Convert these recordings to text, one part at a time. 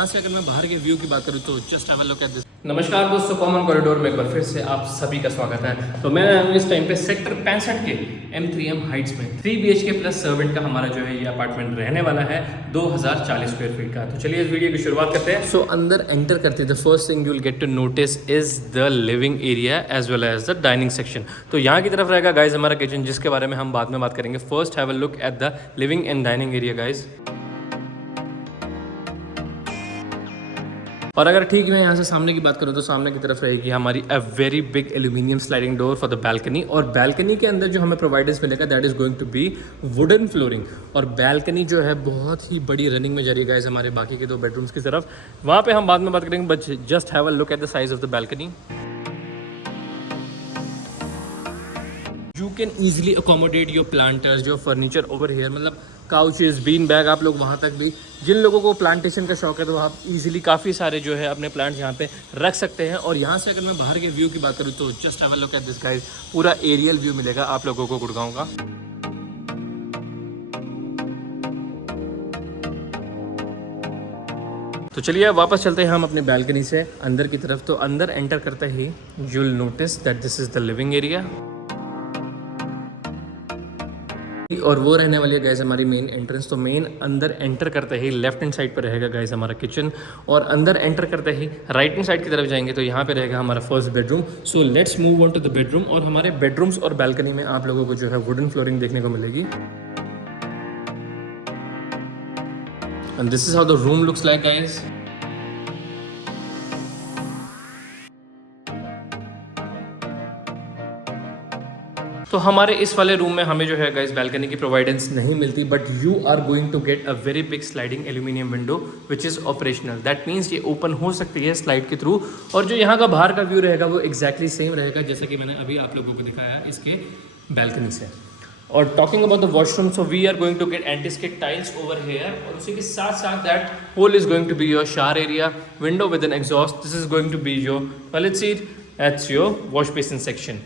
यहाँ से अगर मैं बाहर के व्यू की बात करूँ तो just have a look at this. नमस्कार दोस्तों, कॉमन कॉरिडोर में एक बार फिर से आप सभी का स्वागत है। तो मैं हूं इस टाइम पे सेक्टर 65 के M3M हाइट्स में 3 BHK प्लस सर्वेंट का हमारा जो है ये अपार्टमेंट रहने वाला है 2040 स्क्वायर फीट का। तो चलिए इस वीडियो की शुरुआत करते हैं। सो अंदर एंटर करते the first thing you will get to notice is the living area as well as the dining section. तो यहाँ की तरफ रहेगा गाइज हमारा किचन, जिसके बारे में हम बाद में बात करेंगे। First have a look at the living and dining area guys. और अगर ठीक मैं यहाँ से सामने की बात करूँ तो सामने की तरफ रहेगी हमारी a very big aluminium sliding door for the balcony. और बैल्कनी के अंदर जो हमें प्रोवाइडर्स मिलेगा that is going to be wooden flooring. और बैल्कनी जो है बहुत ही बड़ी रनिंग में जा रही है गाइस हमारे बाकी के दो बेडरूम्स की तरफ। वहाँ पे हम बाद में बात करेंगे, but just have a look at the size of the balcony. You can easily accommodate your planters, your furniture over here, मतलब काउचेस, बीन बैग, आप लोग वहाँ तक भी, जिन लोगों को प्लांटेशन का शौक है तो आप इजीली काफ़ी सारे जो है अपने प्लांट्स यहाँ पे रख सकते हैं। और यहाँ से अगर मैं बाहर के व्यू की बात करूँ तो just have a look at this guys, पूरा एरियल व्यू मिलेगा आप लोगों को गुड़गांव का। तो चलिए अब वापस चलते हैं हम अपनी बैल्कनी से अंदर की तरफ। तो अंदर एंटर करते ही you will notice that this is the living area, और वो रहने वाली है गाइस हमारी मेन एंट्रेंस। तो मेन अंदर एंटर करते ही लेफ्ट हैंड साइड पर रहेगा गाइस हमारा किचन, और अंदर एंटर करते ही राइट हैंड साइड की तरफ जाएंगे तो यहाँ पे रहेगा हमारा first bedroom. So let's move on to the bedroom. और हमारे बेडरूम्स और बैल्कनी में आप लोगों को जो है वुडन फ्लोरिंग देखने को मिलेगी। And this is how the room looks like guys. तो हमारे इस वाले रूम में हमें जो है गाइस बैल्कनी की प्रोवाइडेंस नहीं मिलती, but you are going to get a very big sliding aluminium window which is operational. That means ये ओपन हो सकती है स्लाइड के थ्रू। और जो यहाँ का बाहर का व्यू रहेगा वो एग्जैक्टली सेम रहेगा जैसा कि मैंने अभी आप लोगों को दिखाया इसके बैल्कनी से। और talking about the washroom, so we are going to get antiskid tiles over here. और उसी के साथ साथ that whole is going to be your shower area, window with an exhaust. This is going to be your toilet seat, that's your wash basin section.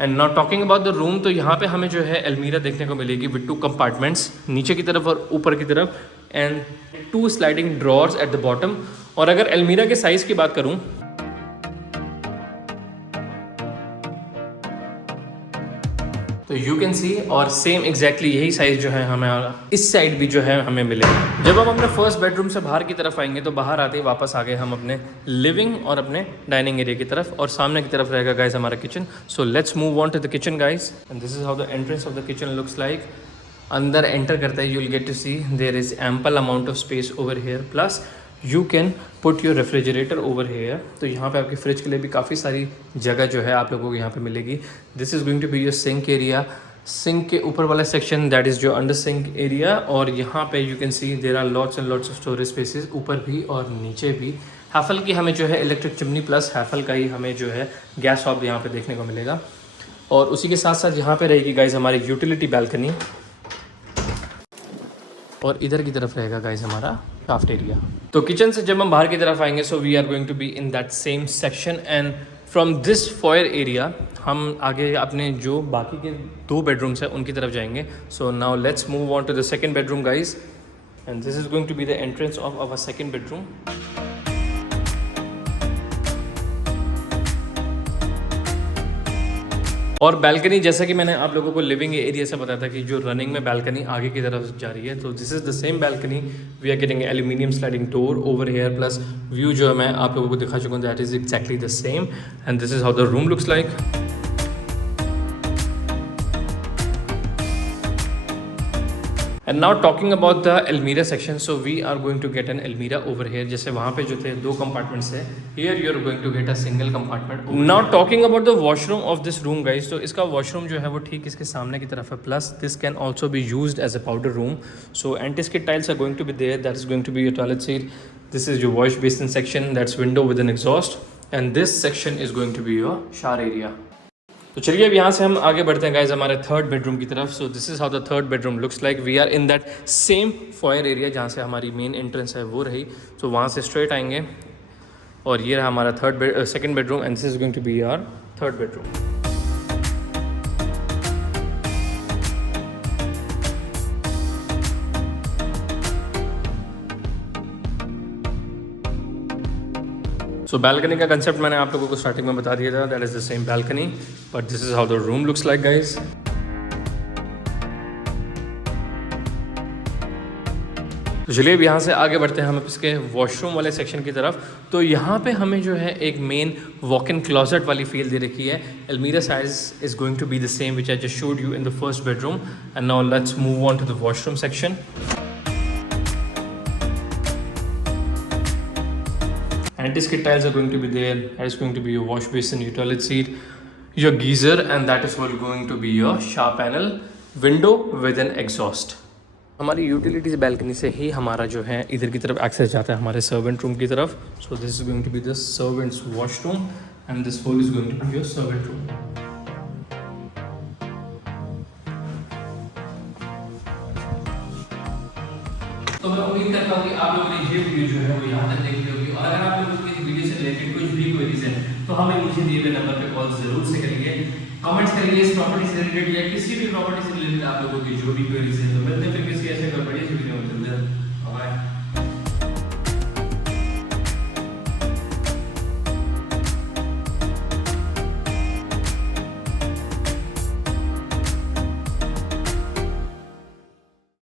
And not talking about the room, तो यहाँ पे हमें जो है अलमीरा देखने को मिलेगी विद 2 कंपार्टमेंट्स, नीचे की तरफ और ऊपर की तरफ, and 2 sliding drawers at the bottom. और अगर अलमीरा के साइज़ की बात करूँ तो यू कैन सी, और सेम एग्जैक्टली यही साइज़ जो है हमें इस साइड भी जो है हमें मिलेगा। जब हम अपने फर्स्ट बेडरूम से बाहर की तरफ आएंगे तो बाहर आते ही वापस आ गए हम अपने लिविंग और अपने डाइनिंग एरिया की तरफ, और सामने की तरफ रहेगा गाइस हमारा kitchen. So let's move on to the kitchen guys, and this is how the entrance of the kitchen looks like. अंदर एंटर करते ही you will get to see there is ample amount of space over here, plus you can put your refrigerator over here. तो यहाँ पे आपकी fridge के लिए भी काफ़ी सारी जगह जो है आप लोगों को यहाँ पे मिलेगी। This is going to be your sink area. Sink के ऊपर वाला सेक्शन दैट इज़ जो अंडर सिंक एरिया, और यहाँ पे you can see there are lots and lots of storage spaces, ऊपर भी और नीचे भी। हैफल की हमें जो है इलेक्ट्रिक चिमनी प्लस हैफल का ही हमें जो है गैस हॉब यहाँ पे देखने को मिलेगा। और उसी के साथ साथ यहाँ पे रहेगी गाइज हमारी यूटिलिटी बैल्कनी, और इधर की तरफ रहेगा गाइज हमारा शाफ्ट एरिया। तो किचन से जब हम बाहर की तरफ आएंगे so we are going to be in that same section, and from this foyer area हम आगे अपने जो बाकी के 2 बेडरूम्स हैं उनकी तरफ जाएंगे। So now let's move on to the second bedroom guys, and this is going to be the entrance of our second bedroom. और बैल्कनी, जैसा कि मैंने आप लोगों को लिविंग एरिया से बताया था कि जो रनिंग में बैल्कनी आगे की तरफ जा रही है, तो this is the same balcony. We are getting aluminium sliding door over here, plus view जो है मैं आप लोगों को दिखा चुका हूँ that is exactly the same, and this is how the room looks like. And now talking about the almirah section, so we are going to get an almirah over here. जैसे वहाँ पे जो थे 2 कंपार्टमेंट्स है, here you are going to get a single compartment. Now talking about the washroom of this room guys, तो इसका washroom जो है वो ठीक इसके सामने की तरफ है, plus this can also be used as a powder room. So antiskid tiles are going to be there, that is going to be your toilet seat. This is your wash basin section, that's window with an exhaust, and this section is going to be your shower area. तो चलिए अब यहाँ से हम आगे बढ़ते हैं guys हमारे थर्ड बेडरूम की तरफ। So this is how the third bedroom looks like. We are in that same foyer area जहाँ से हमारी मेन एंट्रेंस है वो रही। सो वहाँ से स्ट्रेट आएंगे और ये रहा हमारा second bedroom, and this is going to be our third bedroom. So balcony का कंसेप्ट मैंने आप लोगों को स्टार्टिंग में बता दिया था, that is the same balcony, but this is how the room looks like guys. तो चलिए अब यहाँ से आगे बढ़ते हैं हम इसके वॉशरूम वाले सेक्शन की तरफ। तो यहाँ पे हमें जो है एक मेन वॉक इन क्लोजेट वाली फील दे रखी है। अलमीरा size is going to be the same which I just showed you in the first bedroom. And now let's move on to the washroom section. Anti-skid tiles are going to be there. That is going to be your wash basin, your toilet seat, your geyser, and that is what going to be your shower panel, window with an exhaust. हमारी utilities balcony से ही हमारा जो है इधर की तरफ access जाता है हमारे सर्वेंट रूम की तरफ। So this is going to be the servants washroom and this whole is going to be your servant room. तो मैं उम्मीद करता हूँ कि आप लोगों ने ये वीडियो जो है वो यहाँ तक देख ली होगी, और अगर आप लोगों को इस वीडियो से रिलेटेड कुछ भी क्वेरीज है तो हमें नीचे दिए हुए नंबर पे कॉल जरूर से करेंगे, कमेंट्स करेंगे इस प्रॉपर्टी से रिलेटेड या किसी भी प्रॉपर्टी से रिलेटेड आप लोगों की जो भी क्वेरीज है। तो मिलते हैं फिर किसी ऐसे कोई बड़ी वीडियो में।